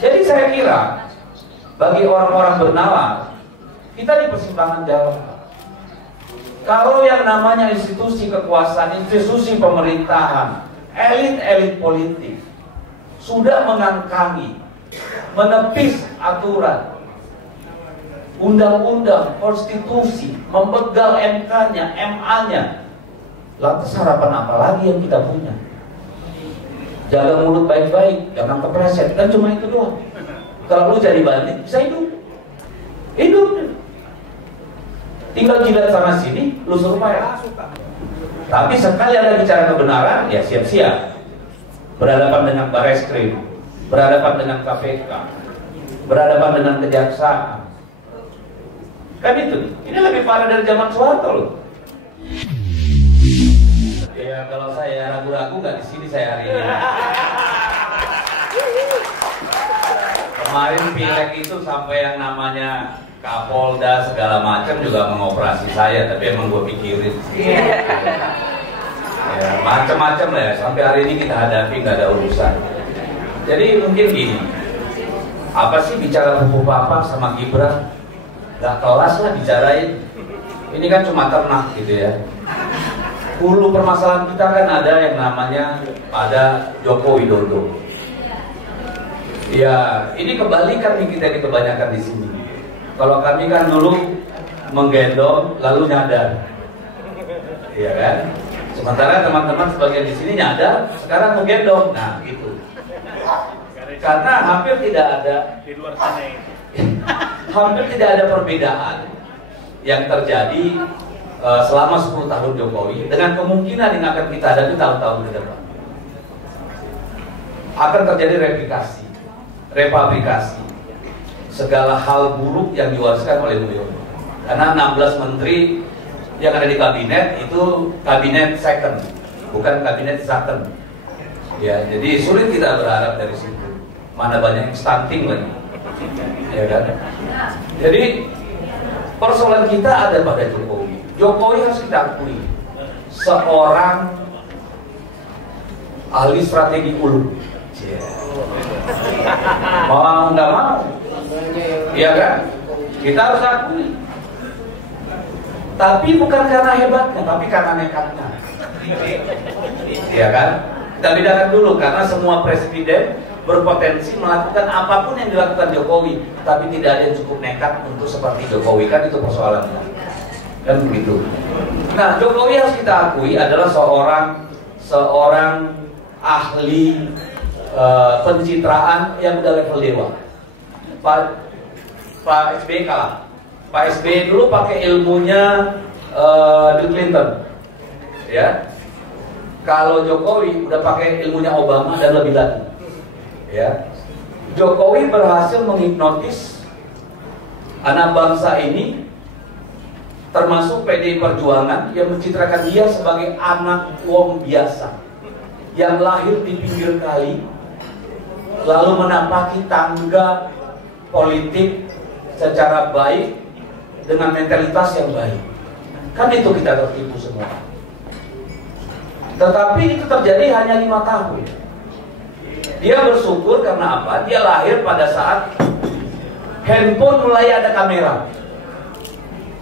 Jadi saya kira bagi orang-orang bernalar, kita di persimpangan jalan. Kalau yang namanya institusi kekuasaan, institusi pemerintahan, elit-elit politik sudah mengangkangi, menepis aturan, undang-undang, konstitusi, membegal MK-nya, MA-nya, lantas harapan apa lagi yang kita punya? Jaga mulut baik-baik, jangan kepleset, kan cuma itu doang. Kalau lu jadi bandit, bisa hidup. Hidup. Tinggal jilat sana sini, lu suruh bayar. Tapi sekali ada bicara kebenaran, ya siap-siap. Berhadapan dengan Bareskrim, berhadapan dengan KPK, berhadapan dengan kejaksaan. Kan itu. Ini lebih parah dari zaman Soeharto loh. Ya kalau saya ragu-ragu nggak di sini saya hari ini. Kemarin pileg itu sampai yang namanya Kapolda segala macam juga mengoperasi saya, tapi emang gue pikirin. Ya, macam-macam lah ya. Sampai hari ini kita hadapi nggak ada urusan. Jadi mungkin gini, apa sih bicara buku papa sama Gibran? Gak kelas lah bicarain. Ini kan cuma ternak gitu ya. Hulu permasalahan kita kan ada yang namanya pada Joko Widodo. Ya, ini kebalikan nih kita kebanyakan di sini. Kalau kami kan dulu menggendong lalu nyadar, iya kan? Sementara teman-teman sebagian di sini nyadar, sekarang menggendong. Nah, gitu. Karena hampir tidak ada di luar sana hampir tidak ada perbedaan yang terjadi selama 10 tahun Jokowi dengan kemungkinan yang akan kita hadapi tahun-tahun ke depan. Akan terjadi replikasi, repabrikasi segala hal buruk yang diwariskan oleh Mulyono. Karena 16 menteri yang ada di kabinet itu kabinet second, bukan kabinet second. Ya, jadi sulit kita berharap dari situ. Mana banyak yang stunting lagi, ya kan? Jadi persoalan kita ada pada Jokowi. Jokowi harus kita akui seorang ahli strategi ulu. Mau nggak mau, iya kan? Kita harus akui. Tapi bukan karena hebatnya, tapi karena nekatnya. Iya kan? Kita bedakan dulu, karena semua presiden berpotensi melakukan apapun yang dilakukan Jokowi, tapi tidak ada yang cukup nekat untuk seperti Jokowi, kan itu persoalannya. Kan begitu. Nah, Jokowi harus kita akui adalah seorang ahli pencitraan yang udah level dewa. Pak SBY kalah. Pak SBY dulu pakai ilmunya Bill Clinton, ya. Kalau Jokowi udah pakai ilmunya Obama dan lebih lagi, ya. Jokowi berhasil menghipnotis anak bangsa ini, termasuk PDI Perjuangan, yang mencitrakan dia sebagai anak wong biasa yang lahir di pinggir kali, lalu menapaki tangga politik secara baik dengan mentalitas yang baik. Kan itu kita tertipu semua. Tetapi itu terjadi hanya 5 tahun. Dia bersyukur karena apa? Dia lahir pada saat handphone mulai ada kamera.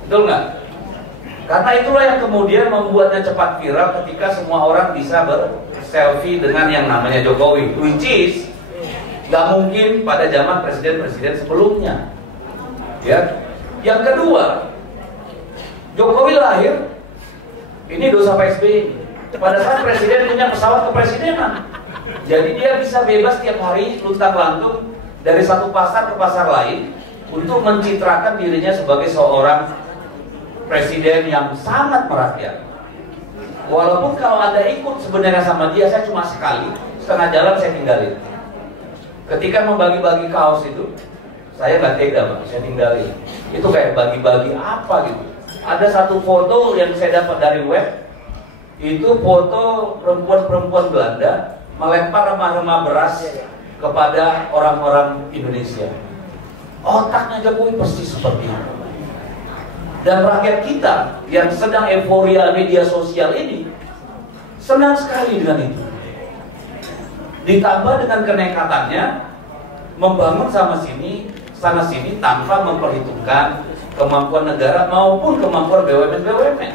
Betul nggak? Karena itulah yang kemudian membuatnya cepat viral ketika semua orang bisa berselfie dengan yang namanya Jokowi, which is nggak mungkin pada zaman presiden-presiden sebelumnya. Ya. Yang kedua, Jokowi lahir, ini dosa Pak SBY. Pada saat presiden punya pesawat kepresidenan, jadi dia bisa bebas tiap hari luntang-lantung dari satu pasar ke pasar lain untuk mencitrakan dirinya sebagai seorang presiden yang sangat merakyat. Walaupun kalau Anda ikut sebenarnya sama dia, saya cuma sekali, setengah jalan saya tinggalin. Ketika membagi-bagi kaos itu, saya nggak tega, Pak, saya tinggalin. Itu kayak bagi-bagi apa gitu. Ada satu foto yang saya dapat dari web, itu foto perempuan-perempuan Belanda melempar remah-remah beras kepada orang-orang Indonesia. Otaknya Jokowi persis seperti itu. Dan rakyat kita yang sedang euforia media sosial ini senang sekali dengan itu. Ditambah dengan kenekatannya, membangun sana sini tanpa memperhitungkan kemampuan negara maupun kemampuan BUMN.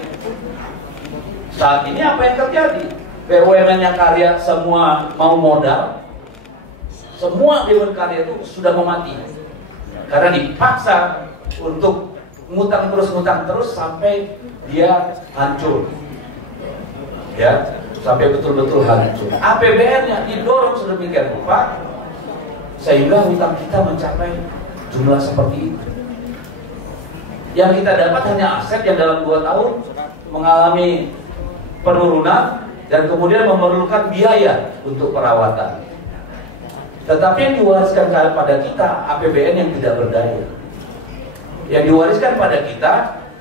Saat ini apa yang terjadi? BUMN yang karya semua mau modal, semua BUMN karya itu sudah mau mati karena dipaksa untuk ngutang terus sampai dia hancur, ya, sampai betul-betul hancur. APBN-nya didorong sedemikian rupa sehingga hutang kita mencapai jumlah seperti itu. Yang kita dapat hanya aset yang dalam 2 tahun mengalami penurunan dan kemudian memerlukan biaya untuk perawatan. Tetapi yang diwariskan pada kita APBN yang tidak berdaya. Yang diwariskan pada kita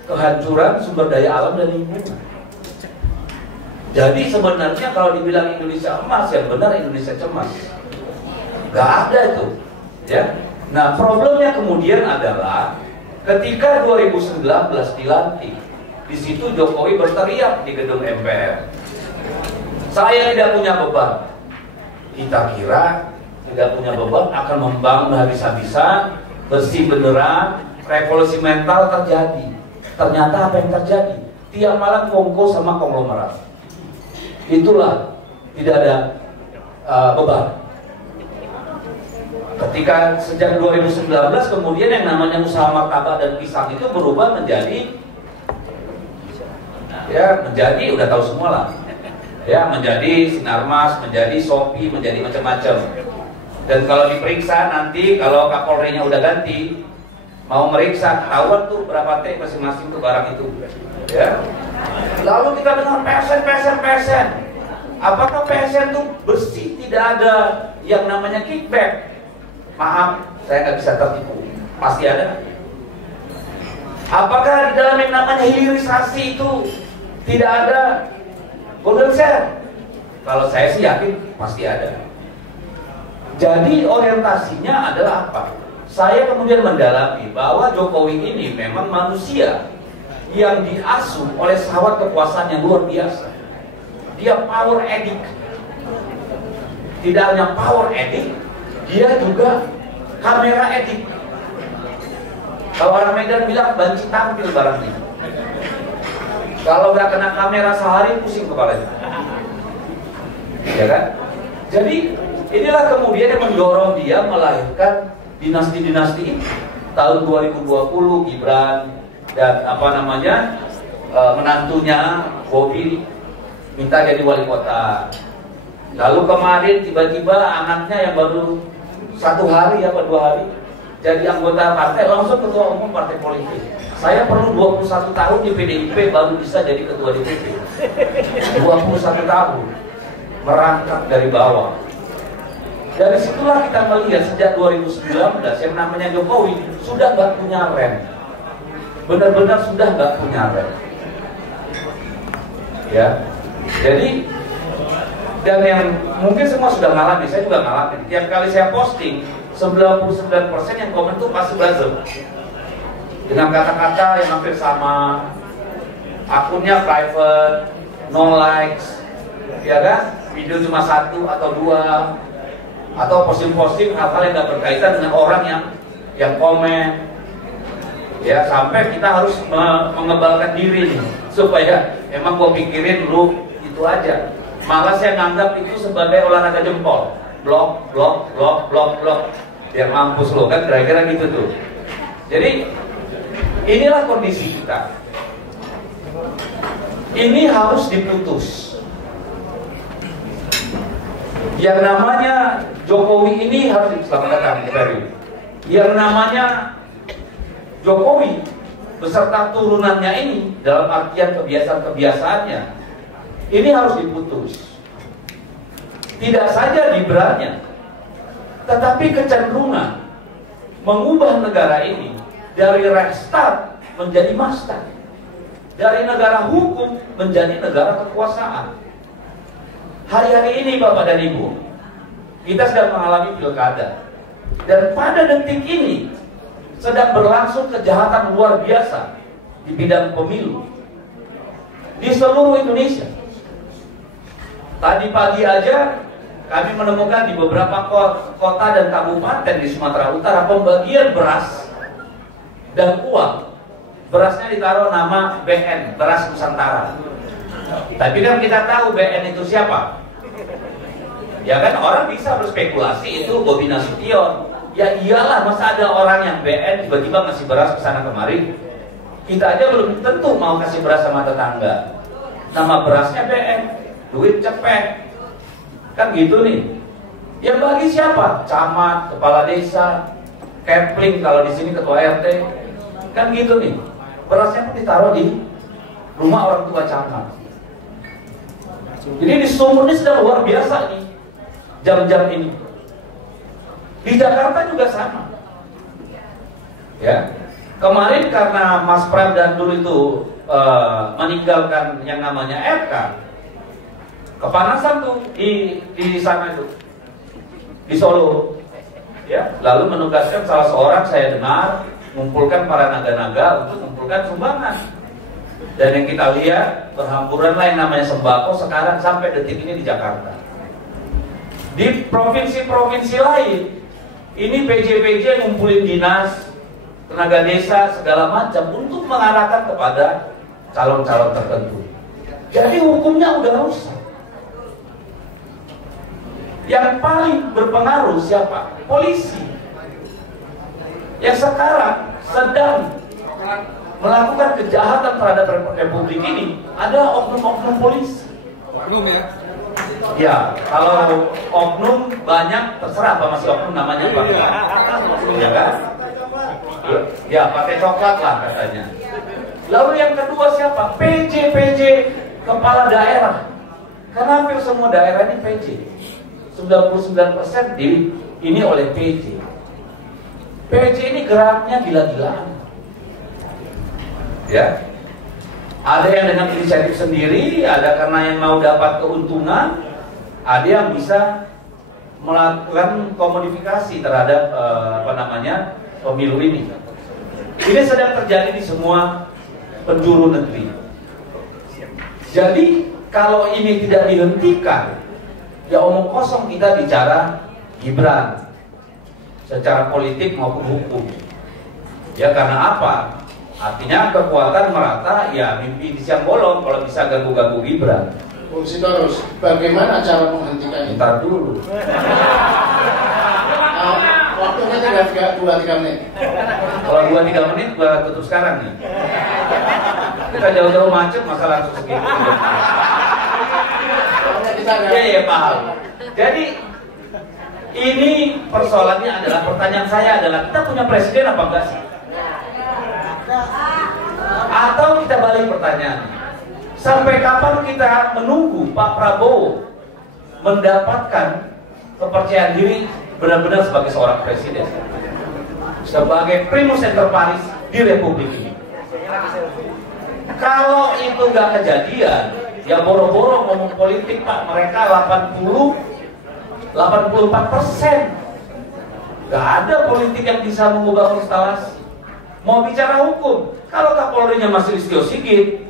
kehancuran sumber daya alam dan lingkungan. Jadi sebenarnya kalau dibilang Indonesia emas, yang benar Indonesia cemas. Gak ada itu, ya. Nah, problemnya kemudian adalah ketika 2019 dilantik, di situ Jokowi berteriak di gedung MPR, saya tidak punya beban. Kita kira tidak punya beban akan membangun habis-habisan, bersih beneran, revolusi mental terjadi. Ternyata apa yang terjadi? Tiap malam kongko sama konglomerat. Itulah tidak ada beban. Ketika sejak 2019 kemudian yang namanya usaha martabak dan pisang itu berubah menjadi, ya, menjadi udah tahu semua lah, ya, menjadi Sinarmas, menjadi Shopee, menjadi macam-macam. Dan kalau diperiksa nanti kalau Kapolri-nya udah ganti, mau meriksa ketahuan tuh berapa T masing-masing tuh barang itu, ya. Lalu kita dengar PSN. Apakah PSN tuh bersih, tidak ada yang namanya kickback? Maaf, saya nggak bisa tertipu. Pasti ada. Apakah di dalam yang namanya hilirisasi itu tidak ada golden share? Kalau saya sih yakin pasti ada. Jadi orientasinya adalah apa? Saya kemudian mendalami bahwa Jokowi ini memang manusia yang diasuh oleh syahwat kekuasaan yang luar biasa. Dia power addict. Tidak hanya power addict, dia juga kamera addict. Kalau orang Medan bilang banci tampil barangnya. Kalau nggak kena kamera sehari pusing kepalanya, ya kan? Jadi inilah kemudian yang mendorong dia melahirkan dinasti-dinasti ini. Tahun 2020 Gibran dan menantunya Bobi minta jadi wali kota. Lalu kemarin tiba-tiba anaknya yang baru 1 hari apa 2 hari jadi anggota partai, langsung ketua umum partai politik. Saya perlu 21 tahun di PDIP baru bisa jadi ketua DPP. 21 tahun merangkak dari bawah. Dari situlah kita melihat sejak 2019 yang namanya Jokowi sudah nggak punya rem. Benar-benar sudah nggak punya rem. Ya, jadi dan yang mungkin semua sudah ngalamin, saya juga ngalamin. Tiap kali saya posting, 99% yang komen tuh pasti buzzer dengan kata-kata yang hampir sama, akunnya private, no likes, ya kan? Video cuma 1 atau 2, atau posting-posting hal-hal yang nggak berkaitan dengan orang yang komen, ya, sampai kita harus mengebalkan diri nih, supaya emang gue pikirin lu itu aja. Malah saya nganggap itu sebagai olahraga jempol, blok, biar mampus lo, kan kira-kira gitu tuh. Jadi inilah kondisi kita. Ini harus diputus. Yang namanya Jokowi ini harus selamat datang, Ferry. Yang namanya Jokowi beserta turunannya ini dalam artian kebiasaan-kebiasaannya ini harus diputus. Tidak saja Gibrannya, tetapi kecenderungan mengubah negara ini dari Reichstag menjadi Master, dari negara hukum menjadi negara kekuasaan. Hari-hari ini Bapak dan Ibu, kita sedang mengalami pilkada, dan pada detik ini sedang berlangsung kejahatan luar biasa di bidang pemilu di seluruh Indonesia. Tadi pagi aja kami menemukan di beberapa kota dan kabupaten di Sumatera Utara pembagian beras dan uang. Berasnya ditaruh nama BN, Beras Nusantara. Tapi kan kita tahu BN itu siapa? Ya kan, orang bisa berspekulasi itu Bobi Nasution. Ya iyalah, masa ada orang yang BN tiba-tiba ngasih beras ke sana kemari. Kita aja belum tentu mau kasih beras sama tetangga. Nama berasnya BN, duit cepet. Kan gitu nih. Yang bagi siapa? Camat, kepala desa, kepling kalau di sini ketua RT. Kan gitu nih. Berasnya pun ditaruh di rumah orang tua camat. Jadi di Sumur ini sudah luar biasa nih jam-jam ini. Di Jakarta juga sama. Ya. Kemarin karena Mas Pram dan dulu itu meninggalkan yang namanya RK, kepanasan tuh di sana itu, di Solo. Ya, lalu menugaskan salah seorang, saya dengar, mengumpulkan para naga-naga untuk mengumpulkan sumbangan. Dan yang kita lihat berhamburanlah yang namanya sembako sekarang sampai detik ini di Jakarta. Di provinsi-provinsi lain, ini PJ-PJ ngumpulin dinas, tenaga desa, segala macam untuk mengarahkan kepada calon-calon tertentu. Jadi hukumnya udah rusak. Yang paling berpengaruh siapa? Polisi. Yang sekarang sedang melakukan kejahatan terhadap Republik ini adalah oknum-oknum polisi. Oknum ya? Ya, kalau oknum banyak, terserah apa masih oknum namanya apa. Ya kan? Ya, pakai coklat lah katanya. Lalu yang kedua siapa? PJ kepala daerah. Karena hampir semua daerah ini PJ. 99% ini oleh PJ. PJ ini geraknya gila-gilaan. Ya. Ada yang dengan inisiatif sendiri, ada karena yang mau dapat keuntungan, ada yang bisa melakukan komodifikasi terhadap pemilu ini. Ini sedang terjadi di semua penjuru negeri. Jadi kalau ini tidak dihentikan, ya omong kosong kita bicara Gibran secara politik maupun hukum. Ya karena apa? Artinya kekuatan merata, ya mimpi di siang bolong kalau bisa ganggu-ganggu Gibran. Bung Sitorus, bagaimana cara menghentikannya? Ntar dulu. Waktunya tinggal 2-3 menit. Kalau 2-3 menit gua tutup sekarang nih. Kita jauh-jauh macet, masa langsung segitu. Ya paham. Jadi ini persoalannya adalah, pertanyaan saya adalah, kita punya presiden apa enggak sih? Atau kita balik pertanyaan, sampai kapan kita menunggu Pak Prabowo mendapatkan kepercayaan diri benar-benar sebagai seorang presiden, sebagai primus inter pares di Republik ini? Kalau itu nggak kejadian, ya boro-boro ngomong politik Pak, mereka 84%. Nggak ada politik yang bisa mengubah konstelasi. Mau bicara hukum, kalau Kapolrinya masih Listio Sigit,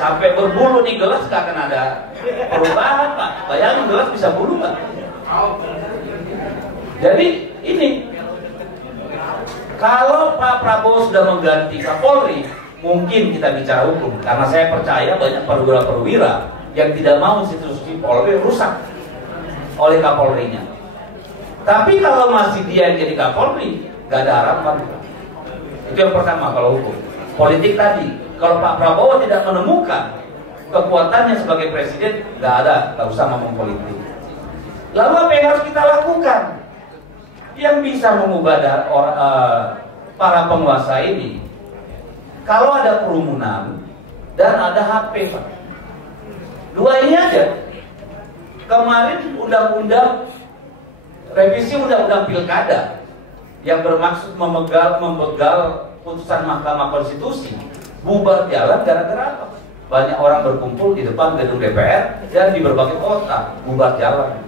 sampai berbulu nih gelas nggak akan ada perubahan Pak. Bayangin gelas bisa bulu Pak. Jadi ini, kalau Pak Prabowo sudah mengganti Kapolri, mungkin kita bicara hukum. Karena saya percaya banyak perwira-perwira yang tidak mau institusi Polri rusak oleh Kapolrinya. Tapi kalau masih dia yang jadi Kapolri, nggak ada harapan. Itu yang pertama kalau hukum. Politik tadi, kalau Pak Prabowo tidak menemukan kekuatannya sebagai presiden, nggak usah ngomong politik. Lalu apa yang harus kita lakukan? Yang bisa mengubah para penguasa ini, kalau ada kerumunan dan ada HP Pak. Dua ini aja. Kemarin revisi undang-undang pilkada yang bermaksud membegal putusan Mahkamah Konstitusi bubar jalan gara-gara apa? Banyak orang berkumpul di depan gedung DPR dan di berbagai kota, bubar jalan.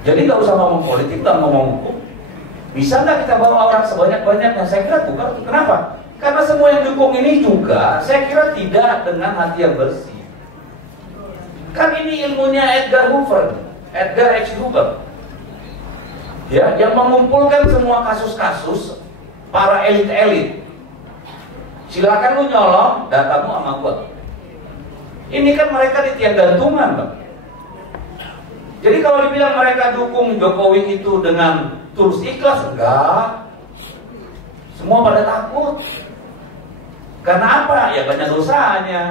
Jadi nggak usah ngomong politik, nggak ngomong hukum. Bisa nggak kita bawa orang sebanyak-banyaknya? Saya kira bukan. Kenapa? Karena semua yang dukung ini juga, saya kira tidak dengan hati yang bersih. Kan ini ilmunya Edgar H. Hoover. Ya, yang mengumpulkan semua kasus-kasus para elit-elit. Silakan lu nyolong datamu sama gua. Ini kan mereka di tiang gantungan, Bang. Jadi kalau dibilang mereka dukung Jokowi itu dengan tulus ikhlas, enggak. Semua pada takut. Karena apa? Ya banyak dosanya.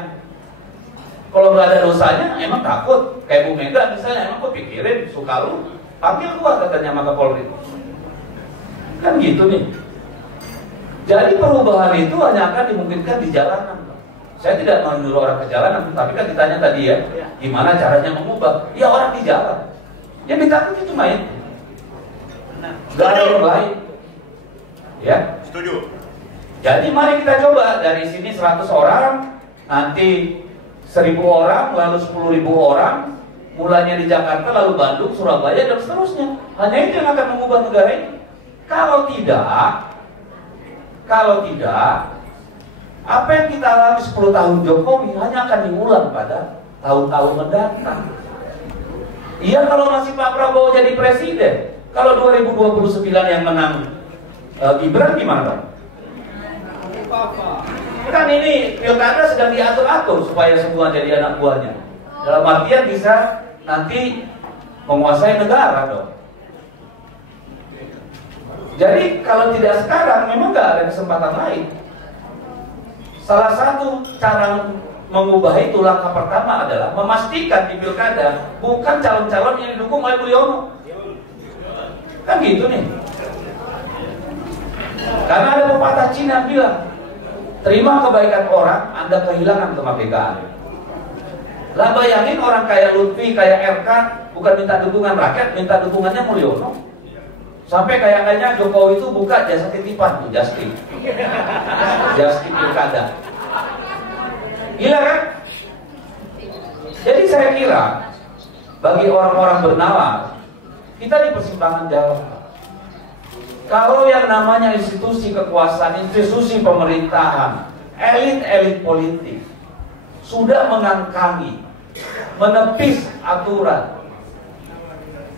Kalau nggak ada dosanya, emang takut. Kayak Bu Mega misalnya, emang kok pikirin, suka lu, panggil gua katanya sama Kapolri. Kan gitu nih. Jadi perubahan itu hanya akan dimungkinkan di jalanan. Saya tidak mau nyuruh orang ke jalanan, tapi kan ditanya tadi ya, gimana caranya mengubah? Ya orang di jalan. Yang ditakuti cuma itu. Gak ada yang lain. Ya. Setuju. Jadi mari kita coba dari sini 100 orang, nanti 1000 orang, lalu 10.000 orang, mulanya di Jakarta, lalu Bandung, Surabaya, dan seterusnya. Hanya itu yang akan mengubah negara ini. Kalau tidak, apa yang kita alami 10 tahun Jokowi hanya akan diulang pada tahun-tahun mendatang. Iya, kalau masih Pak Prabowo jadi presiden, kalau 2029 yang menang Gibran gimana, Pak? Kan ini pilkada sedang diatur-atur supaya semua jadi anak buahnya. Dalam artian bisa nanti menguasai negara dong. Jadi kalau tidak sekarang memang nggak ada kesempatan lain. Salah satu cara mengubah itu, langkah pertama adalah memastikan di pilkada bukan calon-calon yang didukung oleh Mulyono. Kan gitu nih. Karena ada pepatah Cina bilang, terima kebaikan orang, Anda kehilangan kemerdekaan. Lah bayangin orang kayak Lutfi, kayak RK, bukan minta dukungan rakyat, minta dukungannya Mulyono. Sampai kayaknya Jokowi itu buka jasa titipan tuh, just tip pilkada. Gila kan? Jadi saya kira bagi orang-orang bernalar, kita di persimpangan jalan. Kalau yang namanya institusi kekuasaan, institusi pemerintahan, elit-elit politik sudah mengangkangi, menepis aturan,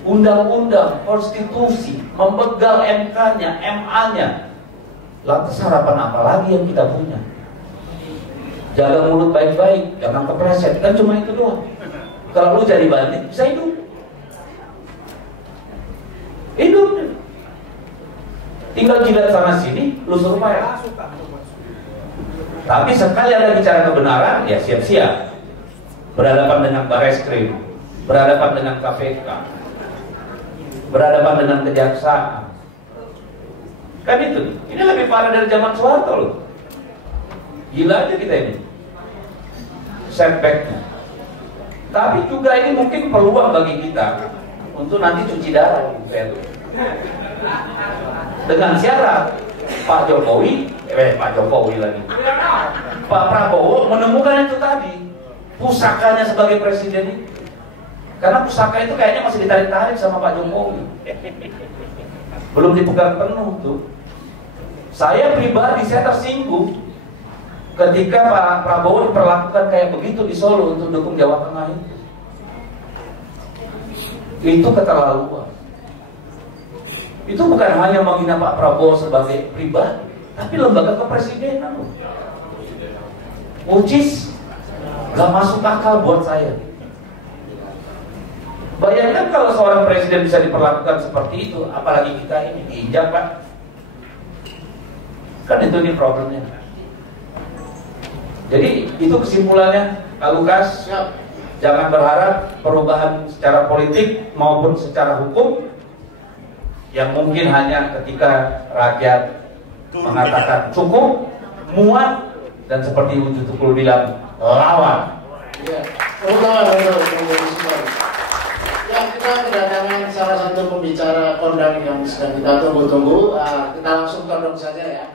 undang-undang, konstitusi, membegal MK-nya, MA-nya, lantas harapan apa lagi yang kita punya? Jaga mulut baik-baik, jangan kepleset, kan cuma itu doang. Kalau lu jadi bandit, bisa hidup. Hidup. Tinggal jilat sana sini, lu suruh bayar. Tapi sekali ada bicara kebenaran, ya siap-siap. Berhadapan dengan Barreskrim, berhadapan dengan KPK, berhadapan dengan kejaksaan. Kan itu. Ini lebih parah dari zaman Soeharto loh. Gila aja kita ini. Setbacknya. Tapi juga ini mungkin peluang bagi kita untuk nanti cuci darah gitu. Dengan syarat Pak Jokowi lagi, Pak Prabowo menemukan itu tadi, pusakanya sebagai presiden itu. Karena pusaka itu kayaknya masih ditarik-tarik sama Pak Jokowi, belum dipegang penuh tuh. Saya pribadi, saya tersinggung ketika Pak Prabowo diperlakukan kayak begitu di Solo untuk dukung Jawa Tengah itu. Itu keterlaluan. Itu bukan hanya menghina Pak Prabowo sebagai pribadi, tapi lembaga kepresidenan. Ucis, gak masuk akal buat saya. Bayangkan kalau seorang presiden bisa diperlakukan seperti itu, apalagi kita ini diinjak, Pak. Kan itu nih problemnya. Jadi itu kesimpulannya, Pak Lukas. Jangan berharap perubahan secara politik maupun secara hukum yang mungkin hanya ketika rakyat mengatakan cukup, muat, dan seperti Wujud Tukul bilang, lawan. Ya, yang kita kedatangan salah satu pembicara kondang yang sedang kita tunggu-tunggu. Kita langsung todong saja ya.